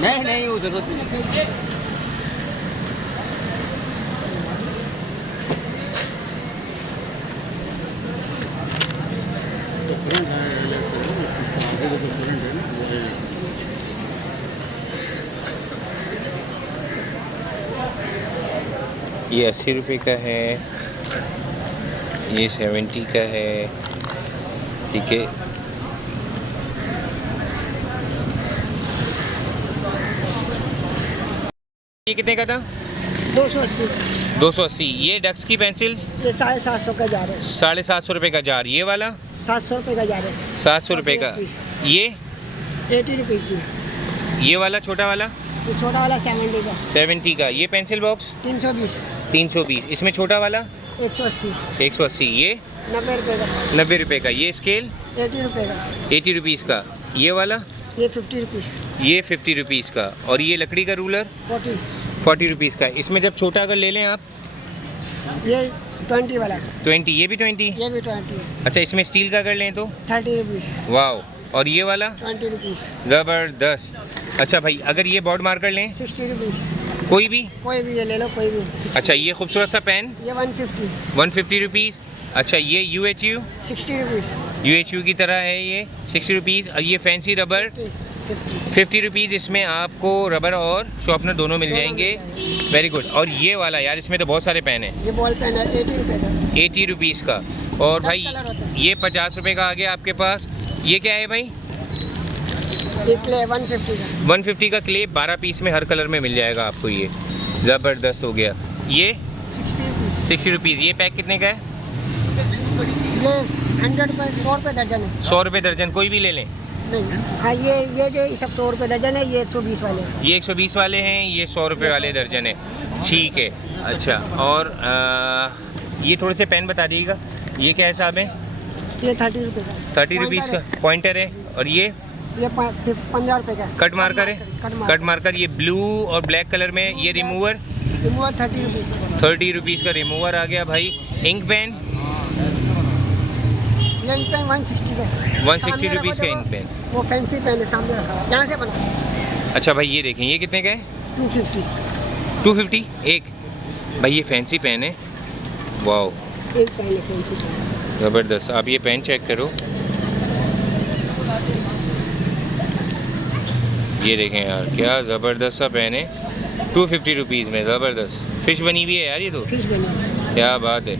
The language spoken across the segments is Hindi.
नहीं नहीं, वो जरूरत नहीं। ये 80 रुपये का है, ये 70 का है, ठीक है। ये कितने का था? 280। 280। ये डक्स की पेंसिल्स ये 750 का जा रहा है। 750 रुपये का जार। ये वाला 700 रुपये का जा रहा है। 700 रुपये का। ये 80 रुपये की। ये वाला छोटा वाला ये छोटा वाला 70 का। 70 का। ये पेंसिल बॉक्स 320। 320। इसमें छोटा वाला 180। 180। ये 90 रुपये का। 90 रुपये का। ये स्केल 80 रुपये का। 80 रुपीज़ का। ये वाला ये 50 रुपीज़। ये 50 रुपीज़ का। और ये लकड़ी का रूलर 40 रुपीज़ का। इसमें जब छोटा अगर ले लें आप, ये 20 वाला। 20। ये भी 20। ये भी 20। अच्छा, इसमें स्टील का अगर लें तो 30 रुपीज़। वाओ। और ये वाला 20 रुपीज़। ज़बरदस्त। अच्छा भाई, अगर ये बोर्ड मार्कर लें 60 रुपीज़। कोई भी ये ले लो, कोई भी। 60। अच्छा, ये खूबसूरत सा पेन ये 150। 150 रुपीज़। अच्छा, ये UHU 60 रुपीज़। UHU की तरह है ये 60 रुपीज़। और ये फैंसी रबर 50 रुपीज़। इसमें आपको रबर और शॉर्पनर दोनों मिल जाएंगे। Very good. और ये वाला यार, इसमें तो बहुत सारे पेन हैं। ये बॉल पेन है 80 रुपये का। 80 रुपीज़ का। और भाई ये 50 रुपये का आ गया आपके पास। ये क्या है भाई? ये क्ले 150 का। 150 का क्ले 12 पीस में हर कलर में मिल जाएगा आपको। ये ज़बरदस्त हो गया। ये 60 रुपीज़। ये पैक कितने का है? ये 100 रुपये, 100 रुपये दर्जन है। 100 रुपये दर्जन। कोई भी ले लें। नहीं, हाँ ये जो सब 100 रुपये दर्जन है, ये 120 वाले हैं। ये 120 वाले हैं, ये 100 रुपये वाले दर्जन है। ठीक है। अच्छा, और ये थोड़े से पेन बता दीजिएगा, ये क्या हिसाब है? ये 30 रुपये का। 30 रुपीज़ का पॉइंटर है। और ये 15 रुपये का। कट मार्कर है। कट मार्कर ये ब्लू और ब्लैक कलर में। ये रिमूवर 30 रुपीज़। 30 रुपीज़ का रिमूवर आ गया भाई। इंक पेन ये इंक पेन 160 का। 160 रुपीज़ का इंक पेन। वो फैंसी पेन है, सामने रखा है, यहाँ से बना। अच्छा भाई, ये देखें, ये कितने का है? 250। 250 एक। भाई ये फैंसी पेन है। वाओ, एक पेन है फैंसी पेन। ज़बरदस्त। आप ये पेन चेक करो, ये देखें यार, क्या ज़बरदस्त सा पेन है। 250 रुपीज़ में। ज़बरदस्त। फिश बनी हुई है यार, ये तो फिश बनी। क्या बात है।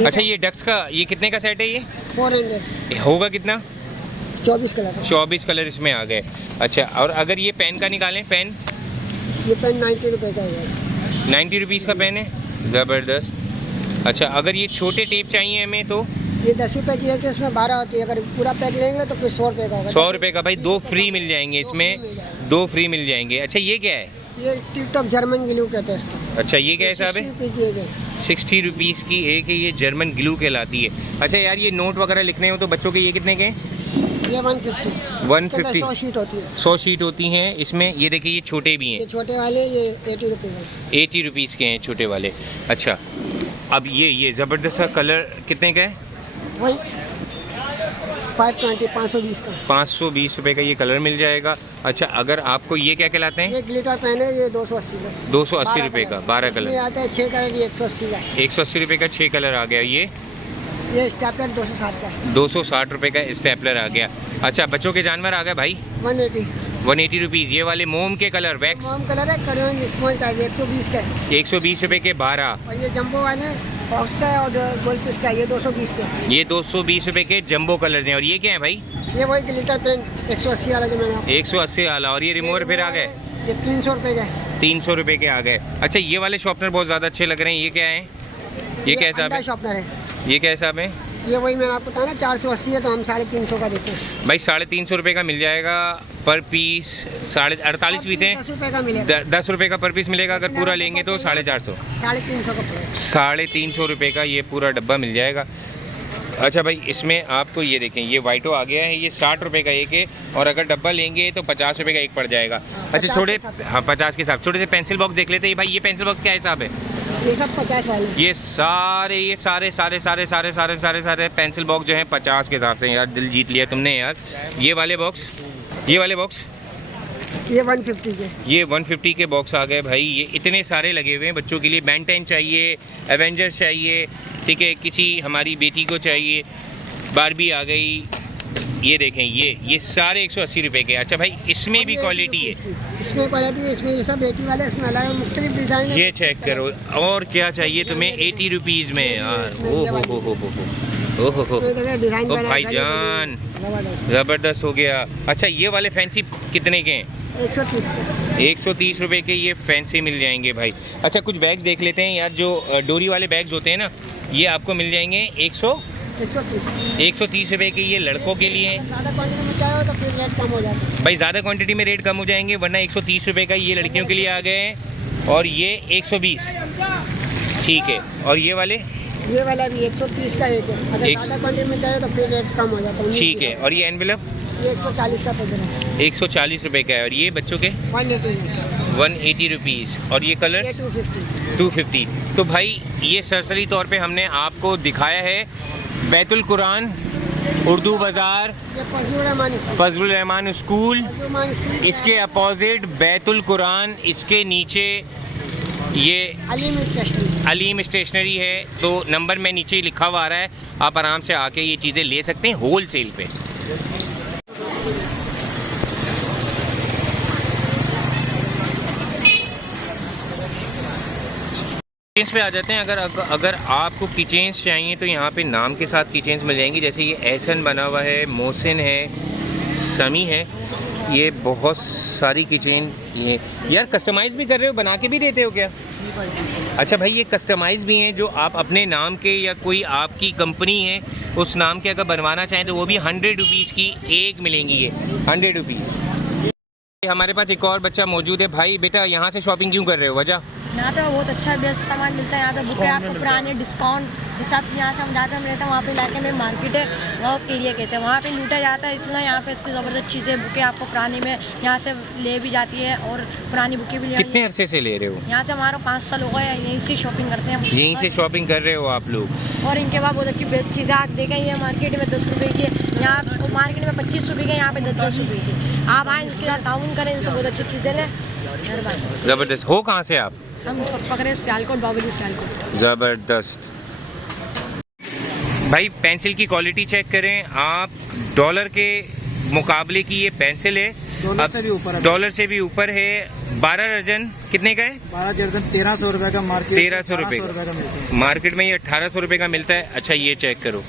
अच्छा, ये डक्स का ये कितने का सेट है? ये 400 होगा कितना? 24 कलर। 24 कलर इसमें आ गए। अच्छा, और अगर ये पेन का निकालें, पेन ये पेन 90 रुपये का है। 90 रुपीज़ का पेन है। ज़बरदस्त। अच्छा, अगर ये छोटे टेप चाहिए हमें तो ये 10 रुपये की है कि इसमें 12 होती है। अगर पूरा पैक लेंगे तो फिर 100 रुपये का होगा। 100 रुपये का भाई। 2 फ्री मिल जाएंगे इसमें, 2 फ्री मिल जाएंगे। अच्छा, ये क्या है? ये टिप टॉप जर्मन ग्लू कहते हैं इसको। अच्छा, ये क्या हिसाब है? 60 रुपीज़ की एक है। ये जर्मन ग्लू कहलाती है। अच्छा यार, ये नोट वगैरह लिखने हो तो बच्चों के, ये कितने के? ये 150। 150। 100 शीट होती है। 100 शीट होती हैं इसमें। ये देखिए, ये छोटे भी ये हैं। छोटे वाले ये 80 रुपये का। 80 रुपीज़ के हैं छोटे वाले। अच्छा, अब ये ज़बरदस्त सा कलर कितने का है? वही 520 520 का। 520 रुपये का ये कलर मिल जाएगा। अच्छा, अगर आपको ये क्या कहलाते हैं? ये ग्लिटर पेन है, ये 280 का। 280 रुपये का 12 इसमें कलर। आता है 6 कलर, ये 180 का। 180 रुपये का 6 कलर आ गया। ये स्टेपलर 260 का। 260 रुपये का स्टेपलर आ गया। अच्छा, बच्चों के जानवर आ गए भाई। 180। 180 रुपीज़। ये वाले मोम के कलर वैक्स मोम कलर है, करेंज स्मॉल का 120 का है। 120 रुपये के 12। और ये जंबो वाले बॉक्स का है और गोल्डफिश का, ये 220 का। ये 220 रुपये के जंबो कलर्स हैं। और ये क्या है भाई? ये वही ग्लिटर पेन 180 वाला जो मैंने 180 वाला। और ये रिमूवर फिर आ गए, ये 300 रुपये का है। 300 रुपये के आ गए। अच्छा, ये वाले शॉर्पनर बहुत ज़्यादा अच्छे लग रहे हैं। ये क्या है? ये क्या हिसाब है? शॉर्पनर है। ये क्या हिसाब है? ये वही मैंने आपको बताया ना, 480 है तो हम 350 का देते हैं भाई। 350 रुपये का मिल जाएगा पर पीस। 48 पीस हैं। 10 रुपये का मिलेगा। 10 रुपये का पर पीस मिलेगा। अगर पूरा लेंगे तो 450। 350 का पड़ेगा। 350 रुपये का ये पूरा डब्बा मिल जाएगा। अच्छा भाई, इसमें आपको ये देखें, ये वाइटो आ गया है। ये 60 रुपये का एक है। और अगर डब्बा लेंगे तो 50 रुपये का एक पड़ जाएगा। अच्छा, छोटे, हाँ 50 के हिसाब। छोटे से पेंसिल बॉक्स देख लेते हैं भाई। ये पेंसिल बॉक्स क्या हिसाब है? ये सब 50 वाले हैं। ये सारे पेंसिल बॉक्स जो हैं 50 के हिसाब से। यार दिल जीत लिया तुमने यार। ये वाले बॉक्स ये 150 के। ये 150 के बॉक्स आ गए भाई। ये इतने सारे लगे हुए हैं बच्चों के लिए। बेन 10 चाहिए, एवेंजर्स चाहिए, ठीक है, किसी हमारी बेटी को चाहिए, बारबी आ गई। ये देखें, ये सारे 180 रुपए के। अच्छा भाई, इसमें भी क्वालिटी है, इसमें क्वालिटी है, इसमें ये सब बेटी वाले, इसमें अलग मुख्तलिफ डिज़ाइन है। ये चेक करो। और क्या चाहिए तुम्हें 80 रुपीज़ में यार। ओ भाईजान, ज़बरदस्त हो गया। अच्छा, ये वाले फैंसी कितने के हैं? 130 के। 130 रुपए के ये फैंसी मिल जाएंगे भाई। अच्छा, कुछ बैग्स देख लेते हैं यार। जो डोरी वाले बैग्स होते हैं ना, ये आपको मिल जाएंगे 130 रुपए के। ये लड़कों के लिए हैं। ज़्यादा क्वांटिटी में चाहिए तो फिर रेट कम हो जाता है भाई। ज़्यादा क्वांटिटी में रेट कम हो जाएंगे, वरना 130 रुपए का ये लड़कियों के लिए आ गए हैं। और ये 120, ठीक है। और ये वाला भी 130 का एक है। अगर ज़्यादा क्वांटिटी में चाहिए तो फिर रेट कम हो जाता है, ठीक है। और ये एनवेलप ये 140 का पैकेट है। 140 रुपए का है। और ये बच्चों के 180 रुपीज़। और ये कलर 250। तो भाई ये सरसरी तौर पे हमने आपको दिखाया है बैतुल कुरान उर्दू बाज़ार, फजलुर रहमान स्कूल, इसके अपोजिट बैतुल कुरान, इसके नीचे ये अलीम स्टेशनरी है। तो नंबर में नीचे ही लिखा हुआ आ रहा है, आप आराम से आके ये चीज़ें ले सकते हैं होल सेल पे। किचेंस पे आ जाते हैं। अगर आपको किचेंस चाहिए तो यहाँ पे नाम के साथ किचेंस मिल जाएंगी। जैसे ये एहसन बना हुआ है, मोहसिन है, समी है। ये बहुत सारी किचन ये यार कस्टमाइज़ भी कर रहे हो, बना के भी देते हो क्या? अच्छा भाई, ये कस्टमाइज़ भी हैं जो आप अपने नाम के या कोई आपकी कंपनी है उस नाम के अगर बनवाना चाहें तो वो भी 100 रुपीज़ की एक मिलेंगी। ये 100 रुपीज़। हमारे पास एक और बच्चा मौजूद है। भाई बेटा, यहाँ से शॉपिंग क्यों कर रहे हो? वजह? यहाँ पे बहुत अच्छा बेस्ट सामान मिलता है। यहाँ पे बुके आपको पुराने डिस्काउंट हिसाब से यहाँ से हम जाते हैं, हम रहते हैं वहाँ पे इलाके में मार्केट है, वहाँ एरिया कहते हैं, वहाँ पे लूटा जाता है इतना। यहाँ पे इतनी ज़बरदस्त चीज़ें बुके आपको पुराने में यहाँ से ले भी जाती है और पुरानी बुके भी ले। कितने अरसे से ले रहे हो? यहाँ से हमारा 5 साल हो गए, यहीं से शॉपिंग करते हैं। यहीं से शॉपिंग कर रहे हो आप लोग? और इनके बाद बहुत अच्छी बेस्ट चीज़ें आप देखें। ये मार्केट में 10 रुपये की, यहाँ मार्केट में 25 रुपये के, यहाँ पे 10 रुपये की। आप आए इसके साथ ताउन करें, इनसे बहुत अच्छी चीज़ें लें। ज़बरदस्त। हो कहाँ से आप? हम पकड़े सियालकोट, बाबूजी सियालकोट। ज़बरदस्त भाई। पेंसिल की क्वालिटी चेक करें आप। डॉलर के मुकाबले की ये पेंसिल है, डॉलर से भी ऊपर है। 12 दर्जन कितने का है? 12 दर्जन 1300 रुपये का मार्केट, 1300 रुपये का मार्केट में, ये 1800 रुपये का मिलता है। अच्छा, ये चेक करो,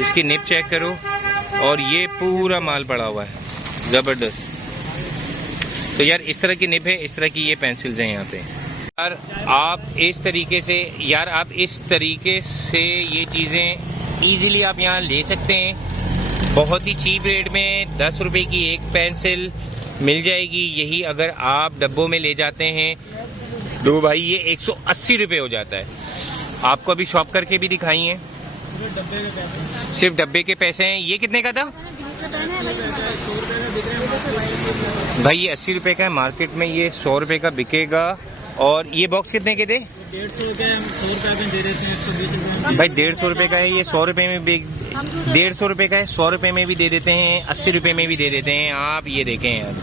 इसकी निब चेक करो, और ये पूरा माल पड़ा हुआ है। ज़बरदस्त। तो यार इस तरह की निब है, इस तरह की ये पेंसिल्स हैं यहाँ पे। यार आप इस तरीके से ये चीज़ें इजीली आप यहाँ ले सकते हैं। बहुत ही चीप रेट में 10 रुपये की एक पेंसिल मिल जाएगी। यही अगर आप डब्बों में ले जाते हैं तो भाई ये 180 रुपये हो जाता है। आपको अभी शॉप करके भी दिखाई हैं, सिर्फ डब्बे के पैसे हैं। ये कितने का था भाई? ये 80 रुपये का है, मार्केट में ये 100 रुपये का बिकेगा। और ये बॉक्स कितने के थे? 150 के, 100 रुपये में दे देते हैं, 120 रुपये भाई 150 रुपये का है, ये 100 रुपये में भी 150 रुपये का है, 100 रुपये में भी दे देते हैं, 80 रुपये में भी दे देते हैं। आप ये देखें यार,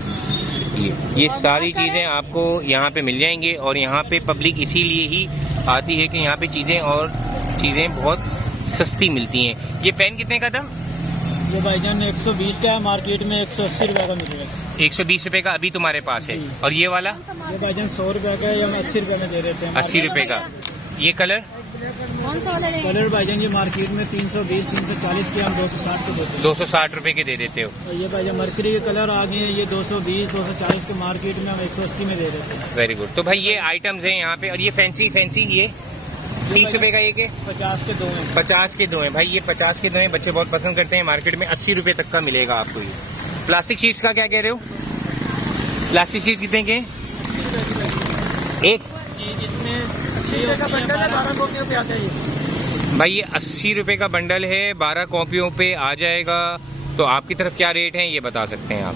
ये सारी चीज़ें आपको यहाँ पे मिल जाएंगी। और यहाँ पे पब्लिक इसीलिए ही आती है कि यहाँ पे चीज़ें बहुत सस्ती मिलती हैं। ये पेन कितने का था? ये भाईजान 120 का है, मार्केट में 180 रुपये का मिलेगा। 120 रुपये का अभी तुम्हारे पास है। और ये वाला? ये भाईजान 100 रुपये का है, हम 80 रुपये में दे देते हैं। 80 रुपये का। ये कलर? कलर भाईजान ये मार्केट में 320, 340 के, हम 260 के देते हैं। 260 रुपये के दे देते हो। और ये भाईजान मरकरी के कलर आ गए हैं, ये 220, 240 के, मार्केट में हम 180 में दे देते हैं। Very good. तो भाई ये आइटम्स हैं यहाँ पे। और ये फैंसी ये 30 रुपये का एक है, 50 के 2 हैं। 50 के 2 हैं भाई, ये 50 के 2 हैं। बच्चे बहुत पसंद करते हैं। मार्केट में 80 रुपये तक का मिलेगा आपको ये। प्लास्टिक शीट्स का क्या कह रहे हो? प्लास्टिक शीट कितने के? एक इसमें 80 रुपये का बंडल है, 12 कॉपियों पे आता है ये भाई। ये 80 रुपये का बंडल है, 12 कॉपियों पे आ जाएगा। तो आपकी तरफ क्या रेट है ये बता सकते हैं आप?